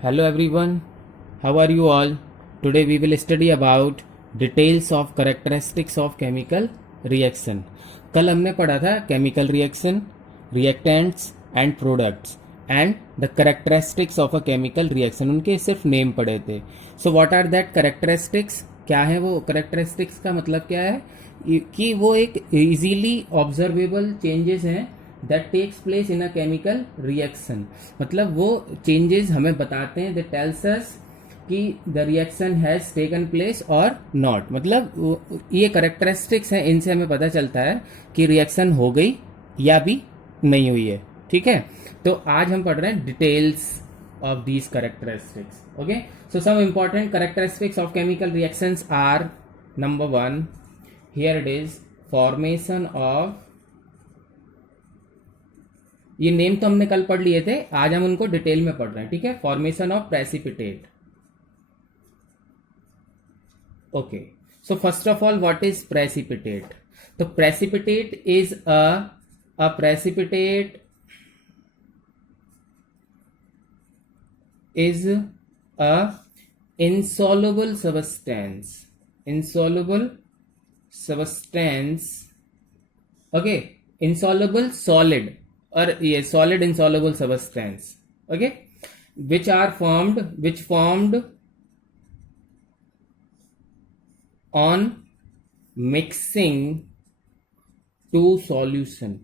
Hello everyone, how are you all? Today we will study about details of characteristics of chemical reaction. कल हमने पढ़ा था chemical reaction, reactants and products and the characteristics of a chemical reaction. उनके सिर्फ name पढ़े थे. So what are that characteristics? क्या है वो characteristics का मतलब क्या है कि वो एक easily observable changes हैं that takes place in a chemical reaction. मतलब वो चेंजेस हमें बताते हैं, दैट टेल्स अस कि the reaction has taken place और नॉट. मतलब ये करेक्टरिस्टिक्स हैं, इनसे हमें पता चलता है कि रिएक्शन हो गई या भी नहीं हुई है. ठीक है, तो आज हम पढ़ रहे हैं details of these characteristics. Okay, so some important characteristics of chemical reactions are, number 1, here it is formation of. ये नेम तो हमने कल पढ़ लिए थे, आज हम उनको डिटेल में पढ़ रहे हैं. ठीक है, formation of precipitate. Okay, so first of all what is precipitate? तो precipitate is a precipitate is a insoluble substance. Insoluble substance. Okay, insoluble solid or ये solid insoluble substance. Okay, which formed on mixing two solution.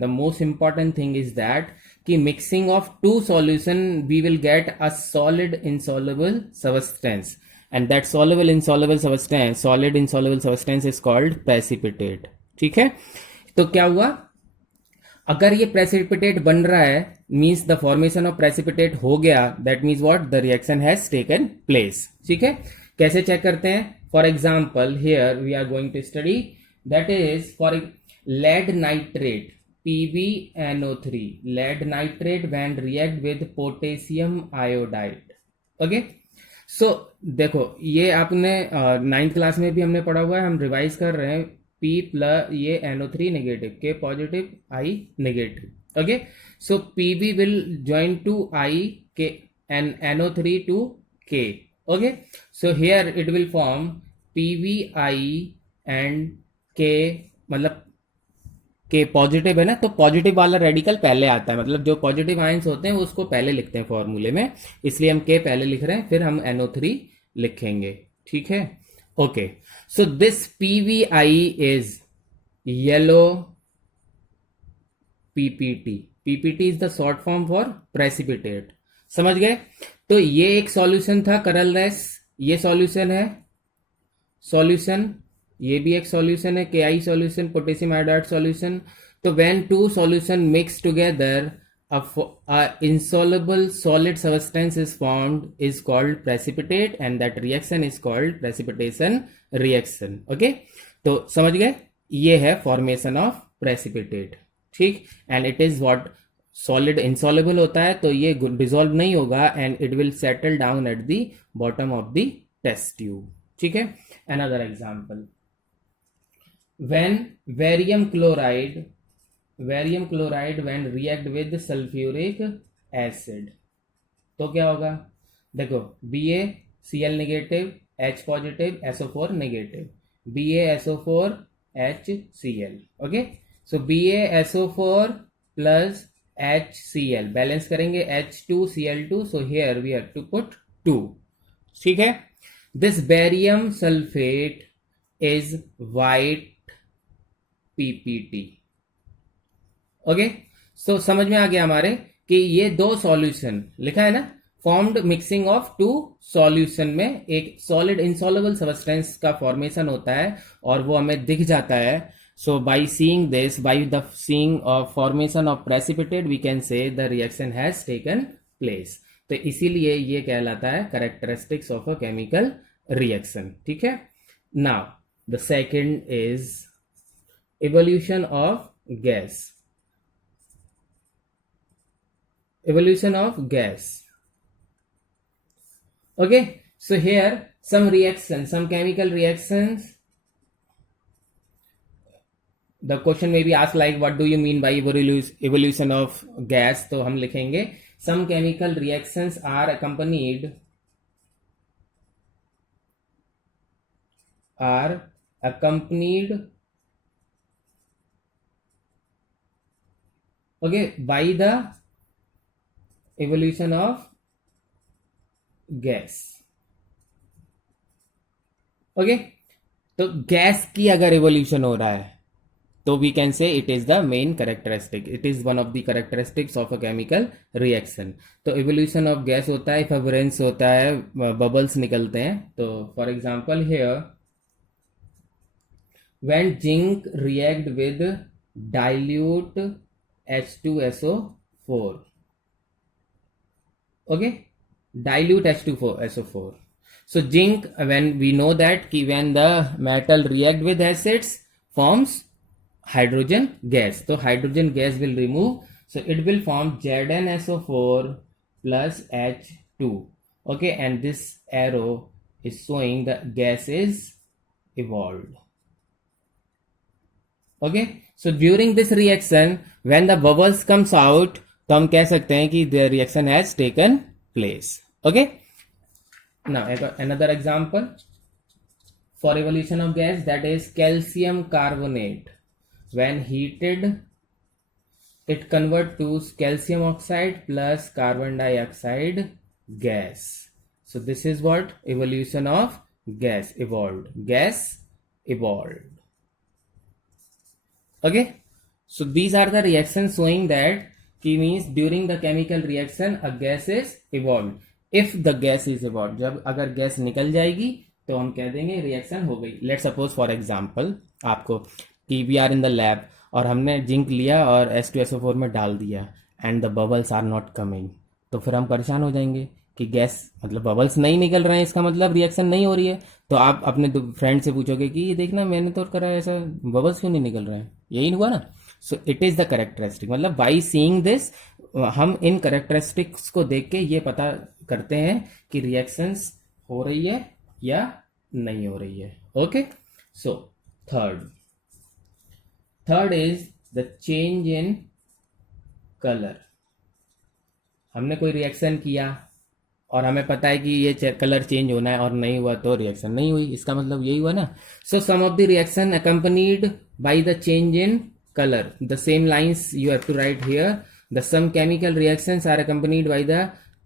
The most important thing is that कि mixing of two solution we will get a solid insoluble substance, and that solid insoluble substance is called precipitate. ठीक है, तो क्या हुआ? अगर ये precipitate बन रहा है means the formation of precipitate हो गया, that means what, the reaction has taken place. ठीक है, कैसे चेक करते हैं? For example here we are going to study, that is for lead nitrate PbNO3, lead nitrate when react with potassium iodide. Okay, so देखो ये आपने 9th class में भी हमने पढ़ा हुआ है, हम रिवाइज कर रहे हैं. P प्लस ये NO3 negative, K positive, I negative. Okay, so Pb will join to I K and NO3 to K. Okay, so here it will form PbI and K, मतलब के पॉजिटिव है ना, तो positive वाला radical पहले आता है. मतलब जो पॉजिटिव आयंस होते हैं उसको पहले लिखते हैं फॉर्मूले में, इसलिए हम के पहले लिख रहे हैं, फिर हम NO3 लिखेंगे. ठीक है, okay, so this PbI is yellow PPT. PPT is the short form for precipitate. समझ गए? तो ये एक सॉल्यूशन था कलरलेस, ये सॉल्यूशन है, सॉल्यूशन ये भी एक सॉल्यूशन है, KI solution, potassium iodide solution. तो when two solution mix together a insoluble solid substance is formed is called precipitate, and that reaction is called precipitation reaction. Okay, तो समझ गए, ये है फॉर्मेशन ऑफ प्रेसिपिटेट. ठीक, and it is what, solid insoluble होता है तो ये डिसॉल्व नहीं होगा and it will settle down at the bottom of the test tube. ठीक है, another example, when barium chloride when react with sulfuric acid, तो क्या होगा? देखो BaCl negative, H positive, SO4 negative, BaSO4HCl. Okay, so BaSO4 plus HCl balance करेंगे, H2Cl2, so here we have to put 2. ठीक है, this barium sulphate is white PPT. Okay, so समझ में आ गया हमारे कि ये दो सॉल्यूशन लिखा है ना, formed mixing of two solution में एक सॉलिड इंसॉल्युबल सब्सटेंस का फॉर्मेशन होता है और वो हमें दिख जाता है. So by seeing this, by the seeing of formation of precipitate, we can say the reaction has taken place. तो इसीलिए ये कहलाता है characteristics of a chemical reaction. ठीक है, now the second is evolution of gas. Okay, so here some chemical reactions. The question may be asked like what do you mean by evolution of gas? तो हम लिखेंगे some chemical reactions are accompanied okay by the evolution of gas. Okay तो gas की अगर evolution हो रहा है तो we can say it is the main characteristic, it is one of the characteristics of a chemical reaction. तो evolution of gas होता है, फेवरेंस होता है, बबल्स निकलते हैं. तो for example here when zinc react with dilute H2SO4, okay, dilute H2SO4. So zinc, when we know that when the metal react with acids forms hydrogen gas, so hydrogen gas will remove, so it will form ZnSO4 plus H2. Okay, and this arrow is showing the gas is evolved. Okay, so during this reaction when the bubbles comes out तो हम कह सकते हैं कि the reaction has taken place. Okay, now another example for evolution of gas, that is calcium carbonate. When heated it convert to calcium oxide plus carbon dioxide gas. So this is what evolution of gas evolved. Gas evolved. Okay, so these are the reactions showing that means during the chemical reaction a gas is evolved. If the gas is evolved, जब अगर gas निकल जाएगी तो हम कह देंगे reaction हो गई. लेट सपोज फॉर एग्जांपल आपको कि we are in the lab और हमने जिंक लिया और H2SO4 में डाल दिया and the bubbles are not coming, तो फिर हम परेशान हो जाएंगे कि गैस मतलब बबल्स नहीं निकल रहे हैं, इसका मतलब रिएक्शन नहीं हो रही है. तो आप अपने फ्रेंड से पूछोगे कि ये देखना मैंने तो करा है ऐसा, बबल्स क्यों नहीं निकल रहे हैं, यही हुआ ना. So it is the characteristic, मतलब बाई सीइंग दिस हम इन कैरेक्टरिस्टिक्स को देख के ये पता करते हैं कि रिएक्शंस हो रही है या नहीं हो रही है. Okay, so third is the change in colour. हमने कोई रिएक्शन किया और हमें पता है कि ये कलर चेंज होना है और नहीं हुआ तो रिएक्शन नहीं हुई, इसका मतलब यही हुआ ना. So some of the reaction accompanied by the change in color, the same lines you have to write here. The some chemical reactions are accompanied by the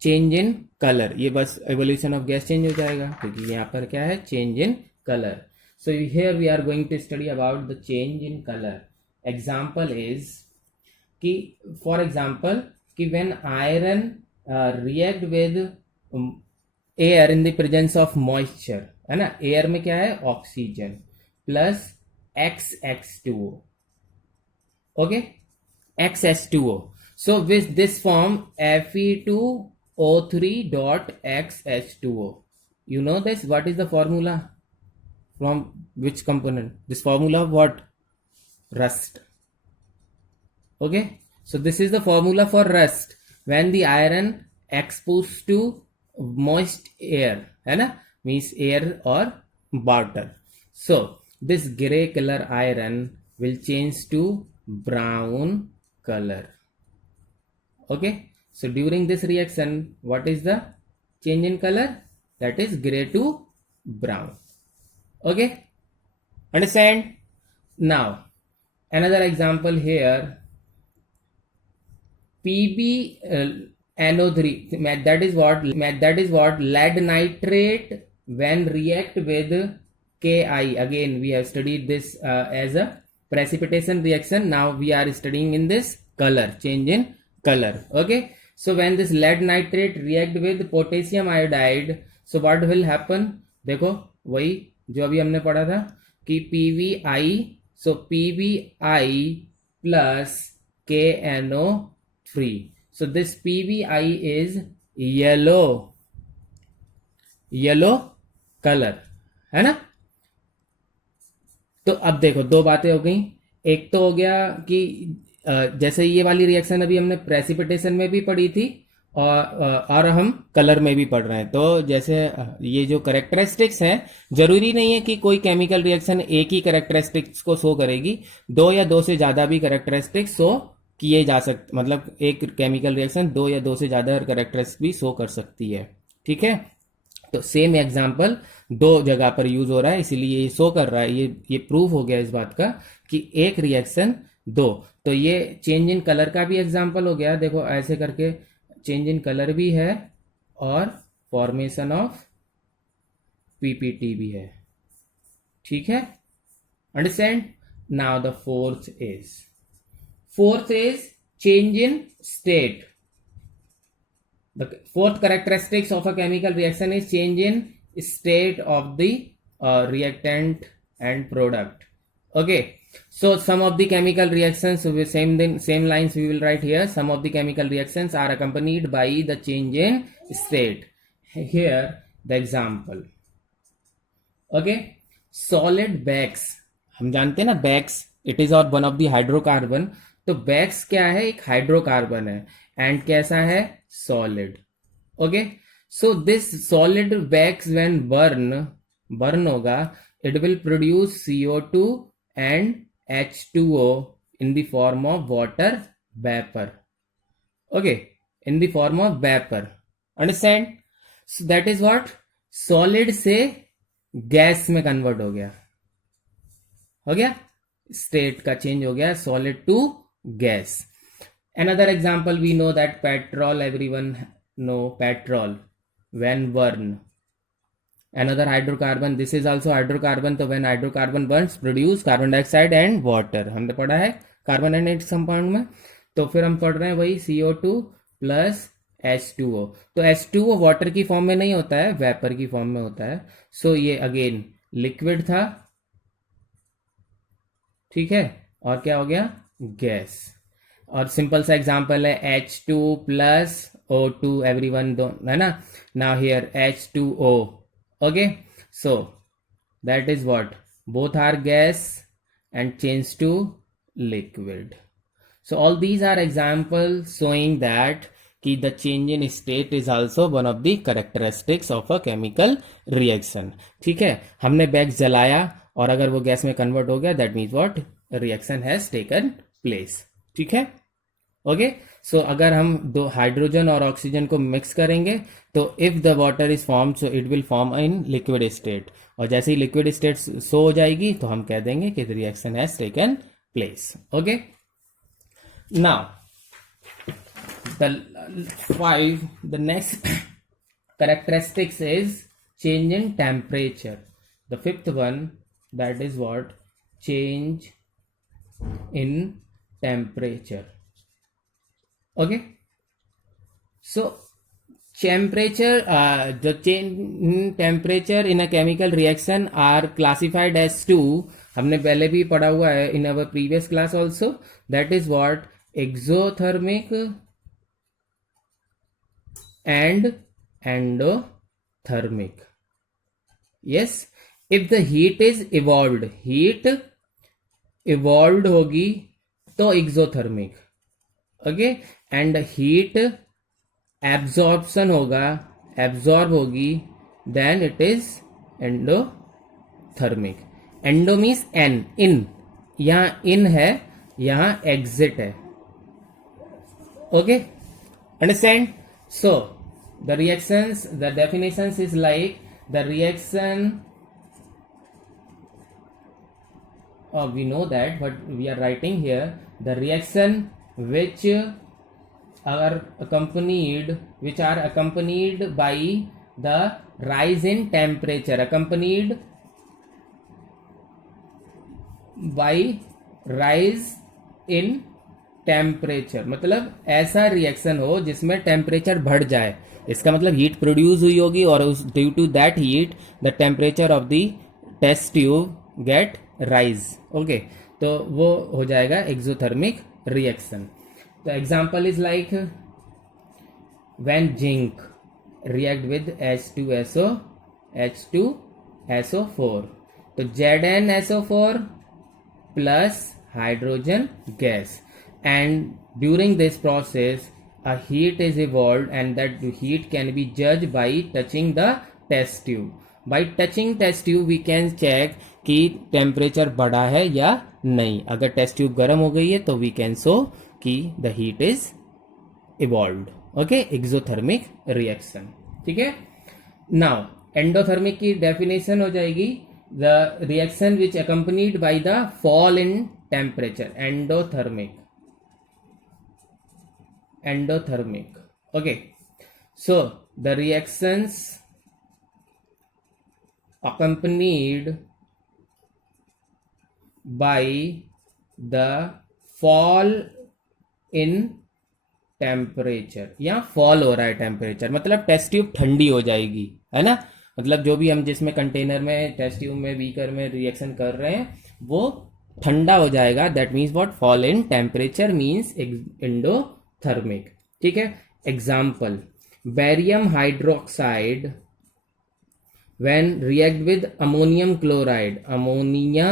change in color. ये बस evolution of gas change हो जाएगा क्योंकि यहाँ पर क्या है, change in color. So here we are going to study about the change in color. Example is कि for example कि when iron react with air in the presence of moisture, है ना, air में क्या है, oxygen plus XH2O. Okay, XH2O. So with this form Fe2O3 dot XH2O. You know this? What is the formula? From which component? This formula of what? Rust. Okay, so this is the formula for rust. When the iron exposed to moist air, है ना, means air or water. So this gray color iron will change to brown color. Okay, so during this reaction what is the change in color? That is gray to brown. Okay, understand? Now another example here, PbNO3, that is what lead nitrate when react with Ki. Again we have studied this as a precipitation reaction. Now we are studying in this color, change in color. Okay, so when this lead nitrate react with potassium iodide, so what will happen? देखो वही जो अभी हमने पढ़ा था कि PbI, so PbI plus KNO3. so this PbI is yellow color, है ना. तो अब देखो दो बातें हो गई. एक तो हो गया कि जैसे ये वाली रिएक्शन अभी हमने प्रेसिपिटेशन में भी पढ़ी थी और हम कलर में भी पढ़ रहे हैं. तो जैसे ये जो कैरेक्टरिस्टिक्स हैं, जरूरी नहीं है कि कोई केमिकल रिएक्शन एक ही कैरेक्टरिस्टिक्स को शो करेगी, दो या दो से ज़्यादा भी कैरेक्टरिस्टिक्स शो किए जा सकते, मतलब एक केमिकल रिएक्शन दो या दो से ज़्यादा कैरेक्टरिस्टिक्स भी शो कर सकती है। ठीक है, तो सेम एग्जाम्पल दो जगह पर यूज हो रहा है, इसीलिए ये शो कर रहा है, ये प्रूफ हो गया इस बात का कि एक रिएक्शन दो। तो ये चेंज इन कलर का भी एग्जाम्पल हो गया, देखो ऐसे करके चेंज इन कलर भी है और फॉर्मेशन ऑफ पीपीटी भी है। ठीक है, understand. Now the fourth is change in state. The fourth characteristics of a chemical reaction is change in state of the reactant and product. Okay, so some of the chemical reactions with same lines we will write here. Some of the chemical reactions are accompanied by the change in state. Here the example. Okay, solid Bax, हम जानते हैं ना Bax, it is और one of the hydrocarbon. तो Bax क्या है, एक hydrocarbon है एंड कैसा है, solid. Okay, so this solid Bax when burn होगा, it will produce CO2 and H2O in the form of water vapor. Okay, in the form of vapor, understand? So that is what solid से gas में convert हो गया, state का change हो गया, solid to gas. Another example, we know that petrol, everyone know petrol when burn. Another hydrocarbon, this is also hydrocarbon, तो when hydrocarbon burns produce carbon dioxide and water, हमने पढ़ा है carbon and its compound में। तो फिर हम पढ़ रहे हैं वही CO2 प्लस H2O। तो H2O वाटर की फॉर्म में नहीं होता है, वेपर की फॉर्म में होता है। सो ये अगेन लिक्विड था, ठीक है, और क्या हो गया, गैस। और सिंपल सा एग्जांपल है H2 प्लस O2, एवरीवन दो है ना। Now here H2O, okay, so that is what, both are gas and change to liquid. So all these are example showing that कि the change in state is also one of the characteristics of a chemical reaction. ठीक है, हमने backs जलाया और अगर वो gas में convert हो गया, that means what, reaction has taken place. ठीक है, ओके। सो अगर हम दो हाइड्रोजन और ऑक्सीजन को मिक्स करेंगे तो if the water is form, so it will form in liquid state, और जैसे ही लिक्विड स्टेट शो हो जाएगी तो हम कह देंगे कि the reaction has taken place. Okay, now the next characteristics is change in temperature. The fifth one, that is what, change in temperature. Okay, so temperature, the change in temperature in a chemical reaction are classified as two. हमने पहले भी पढ़ा हुआ है in our previous class also, that is what, exothermic and endothermic. Yes, if the heat is evolved होगी तो exothermic, okay, and heat absorption absorb होगी, then it is endothermic. Endo means in, यहाँ in है, यहाँ exit है। Okay, understand? So the reactions, the definitions is like the reaction, we know that, but we are writing here the reaction which are accompanied by the rise in temperature, accompanied by rise in temperature, मतलब ऐसा reaction हो जिसमें temperature बढ़ जाए, इसका मतलब heat produce हुई होगी और उस due to that heat the temperature of the test tube get rise. Okay, तो वो हो जाएगा एक्सोथर्मिक रिएक्शन। तो example is like when zinc react with H2SO4, तो ZnSO4 plus hydrogen gas, and during this process a heat is evolved and that heat can be judged by touching the test tube. By touching test tube we can check कि temperature बढ़ा है या नहीं। अगर test tube गर्म हो गई है तो we can show कि the heat is evolved. Okay, exothermic reaction. ठीक है. नाउ एंडोथर्मिक की डेफिनेशन हो जाएगी the reaction which accompanied by the fall in temperature. endothermic. Okay, so the reactions accompanied by the fall in temperature. या fall हो रहा है temperature, मतलब टेस्ट ट्यूब ठंडी हो जाएगी, है ना. मतलब जो भी हम जिसमें कंटेनर में, टेस्ट ट्यूब में, बीकर में रिएक्शन कर रहे हैं वो ठंडा हो जाएगा. That means what? Fall in temperature means endothermic. ठीक है. Example, barium hydroxide when react with ammonium chloride. Ammonia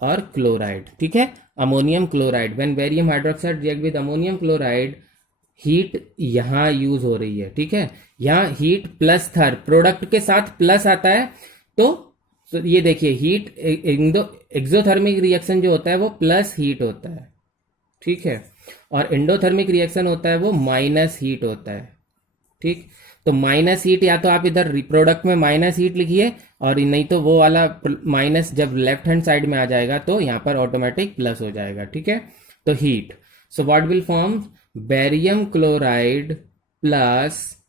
और क्लोराइड. ठीक है. Ammonium chloride, when barium hydroxide react with ammonium chloride, heat यहां यूज हो रही है. ठीक है. यहां हीट प्लस थर, प्रोडक्ट के साथ प्लस आता है. तो ये देखिए, हीट एक्सोथर्मिक रिएक्शन जो होता है वो प्लस हीट होता है. ठीक है. और एंडोथर्मिक रिएक्शन होता है वो माइनस हीट होता है. ठीक. तो माइनस हीट, या तो आप इधर प्रोडक्ट में माइनस हीट लिखिए, और नहीं तो वो वाला माइनस जब लेफ्ट हैंड साइड में आ जाएगा तो यहां पर ऑटोमेटिक प्लस हो जाएगा. ठीक है. तो heat, so what will form? Barium chloride plus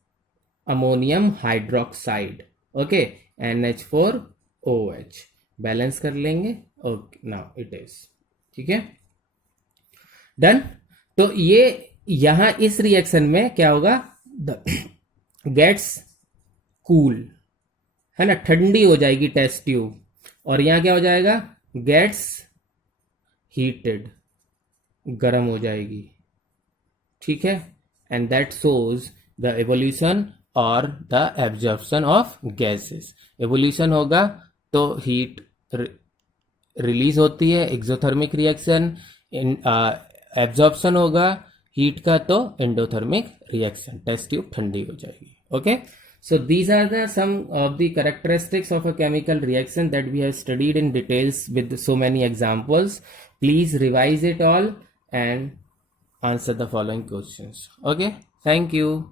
ammonium hydroxide. Okay, NH4OH. Balance कर लेंगे. Okay, now it is. ठीक है. डन. तो ये यहां इस रिएक्शन में क्या होगा? गेट्स कूल, है ना, ठंडी हो जाएगी टेस्ट ट्यूब. और यहां क्या हो जाएगा? गेट्स हीटेड, गर्म हो जाएगी. ठीक है. And that shows the evolution और the absorption of gases. Evolution होगा तो हीट रिलीज होती है, एक्सोथर्मिक रिएक्शन. एब्जॉर्प्शन होगा हीट का तो एंडोथर्मिक रिएक्शन, टेस्ट ट्यूब ठंडी हो जाएगी. Okay, so these are the some of the characteristics of a chemical reaction that we have studied in details with so many examples. Please revise it all and answer the following questions. Okay, thank you.